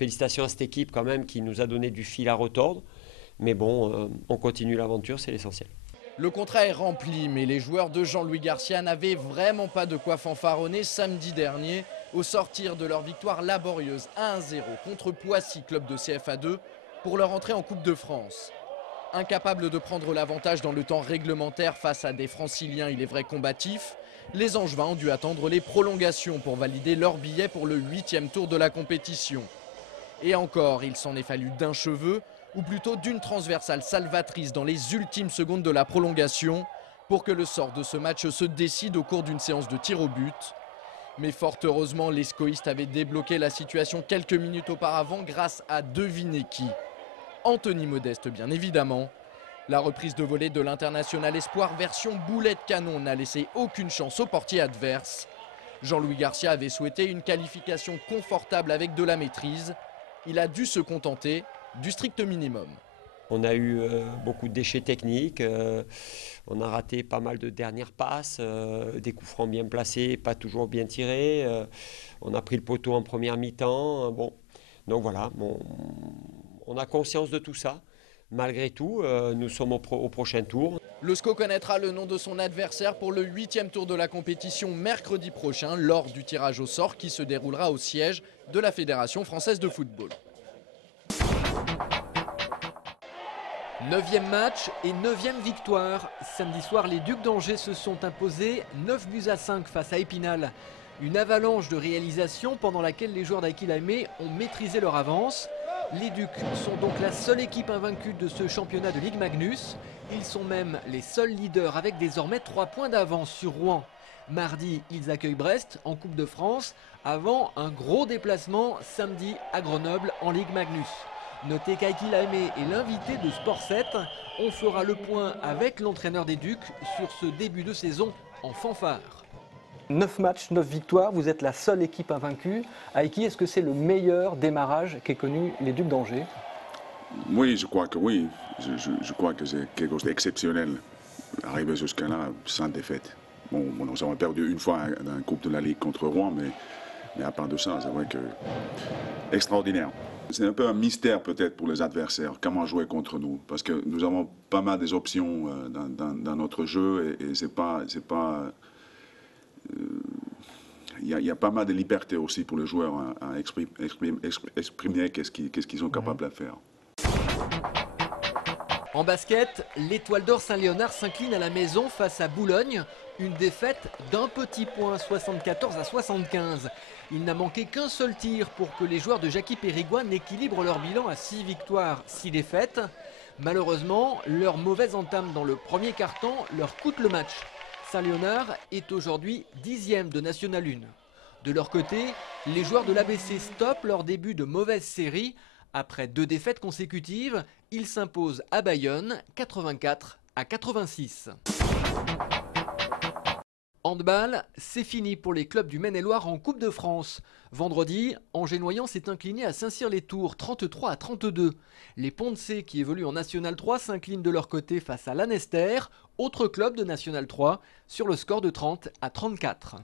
Félicitations à cette équipe quand même qui nous a donné du fil à retordre. Mais bon, on continue l'aventure, c'est l'essentiel. Le contrat est rempli, mais les joueurs de Jean-Louis Garcia n'avaient vraiment pas de quoi fanfaronner samedi dernier au sortir de leur victoire laborieuse 1-0 contre Poissy, club de CFA2, pour leur entrée en Coupe de France. Incapables de prendre l'avantage dans le temps réglementaire face à des franciliens, il est vrai, combatifs, les Angevins ont dû attendre les prolongations pour valider leur billet pour le 8e tour de la compétition. Et encore, il s'en est fallu d'un cheveu, ou plutôt d'une transversale salvatrice dans les ultimes secondes de la prolongation, pour que le sort de ce match se décide au cours d'une séance de tir au but. Mais fort heureusement, les scoïstes avaient débloqué la situation quelques minutes auparavant grâce à devinez qui. Anthony Modeste, bien évidemment. La reprise de volée de l'international espoir version boulet de canon n'a laissé aucune chance au portier adverse. Jean-Louis Garcia avait souhaité une qualification confortable avec de la maîtrise. Il a dû se contenter du strict minimum. On a eu beaucoup de déchets techniques, on a raté pas mal de dernières passes, des coups francs bien placés, pas toujours bien tirés. On a pris le poteau en première mi-temps. Bon, donc voilà, on a conscience de tout ça. Malgré tout, nous sommes au prochain tour. Le SCO connaîtra le nom de son adversaire pour le 8e tour de la compétition mercredi prochain lors du tirage au sort qui se déroulera au siège de la Fédération française de football. 9e match et 9e victoire. Samedi soir, les Ducs d'Angers se sont imposés 9-5 face à Épinal. Une avalanche de réalisations pendant laquelle les joueurs d'Aquil Aimé ont maîtrisé leur avance. Les Ducs sont donc la seule équipe invaincue de ce championnat de Ligue Magnus. Ils sont même les seuls leaders avec désormais 3 points d'avance sur Rouen. Mardi, ils accueillent Brest en Coupe de France avant un gros déplacement samedi à Grenoble en Ligue Magnus. Notez qu'Aquil Aimé est l'invité de Sport 7. On fera le point avec l'entraîneur des Ducs sur ce début de saison en fanfare. 9 matchs, 9 victoires, vous êtes la seule équipe invaincue. Aiki, est-ce que c'est le meilleur démarrage qu'aient connu les Ducs d'Angers? Oui, je crois que oui. Je crois que c'est quelque chose d'exceptionnel. Arriver jusqu'à là sans défaite. Bon, nous avons perdu une fois dans la Coupe de la Ligue contre Rouen, mais à part de ça, c'est vrai que extraordinaire. C'est un peu un mystère peut-être pour les adversaires, comment jouer contre nous, parce que nous avons pas mal des options dans notre jeu et il y a pas mal de liberté aussi pour les joueurs à exprimer qu'est-ce qu'ils sont capables de faire. En basket, l'Étoile d'Or Saint-Léonard s'incline à la maison face à Boulogne. Une défaite d'un petit point, 74-75. Il n'a manqué qu'un seul tir pour que les joueurs de Jackie Périgouane équilibrent leur bilan à 6 victoires, 6 défaites. Malheureusement, leur mauvaise entame dans le premier quart-temps leur coûte le match. Saint-Léonard est aujourd'hui 10e de National 1. De leur côté, les joueurs de l'ABC stoppent leur début de mauvaise série. Après 2 défaites consécutives, ils s'imposent à Bayonne, 84-86. Handball, c'est fini pour les clubs du Maine-et-Loire en Coupe de France. Vendredi, Angers-Noyant s'est incliné à Saint-Cyr-les-Tours, 33-32. Les Poncés, qui évoluent en National 3, s'inclinent de leur côté face à Lanester, autre club de National 3, sur le score de 30-34.